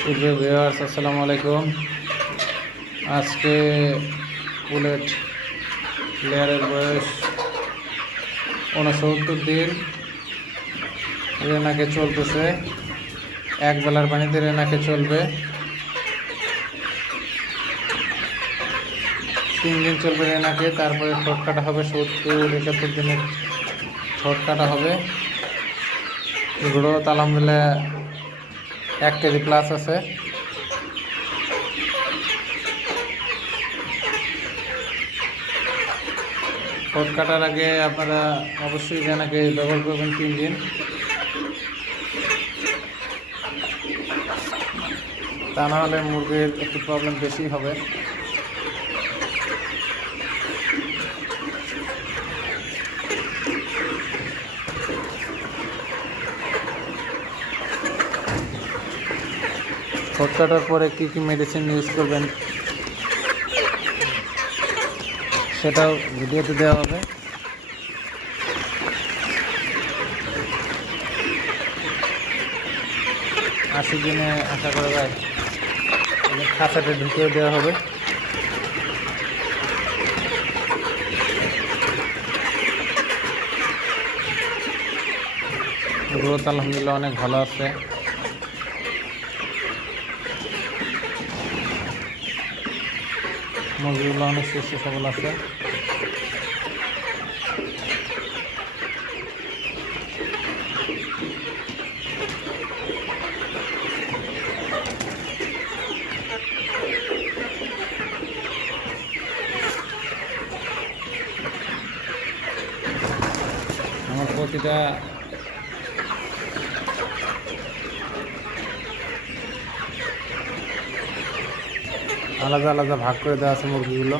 সুপ্রিয় ভিউয়ার্স, আসসালামু আলাইকুম। আজকে বুলেট প্লেয়ারের বয়স উনসত্তর দিন। রেনাকে চলতেছে। এক বেলার পানিতে রেনাকে চলবে। তিন দিন চলবে রেনাকে, তারপরে ঠোঁট কাটা হবে সত্তর, একাত্তর দিনের ঠোঁট কাটা হবে। গ্রোথ আলহামদুলিল্লাহ এক কেজি প্লাস আছে। ঠোঁট কাটার আগে আপনারা অবশ্যই জানাকে ব্যবহার করবেন তিন দিন তা না হলে মুরগির একটু প্রবলেম বেশি হবে। ঠোঁট কাটার পরে কী কী মেডিসিন ইউজ করবেন, সেটাও ভিডিওতে দেওয়া হবে। আশি দিনে আশা করা যায় খাঁচাতে ঢুকিয়ে দেওয়া হবে। গ্রোথ আলহামদুলিল্লাহ অনেক ভালো আছে। মুরগিগুলো অনেক সুস্থ সবল আছে। আমার প্রতিটা আলাদা আলাদা ভাগ করে দেওয়া আছে মুরগিগুলো।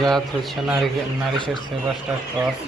জাত হচ্ছে নারী নারিশের সেবাস্টার ক্রস।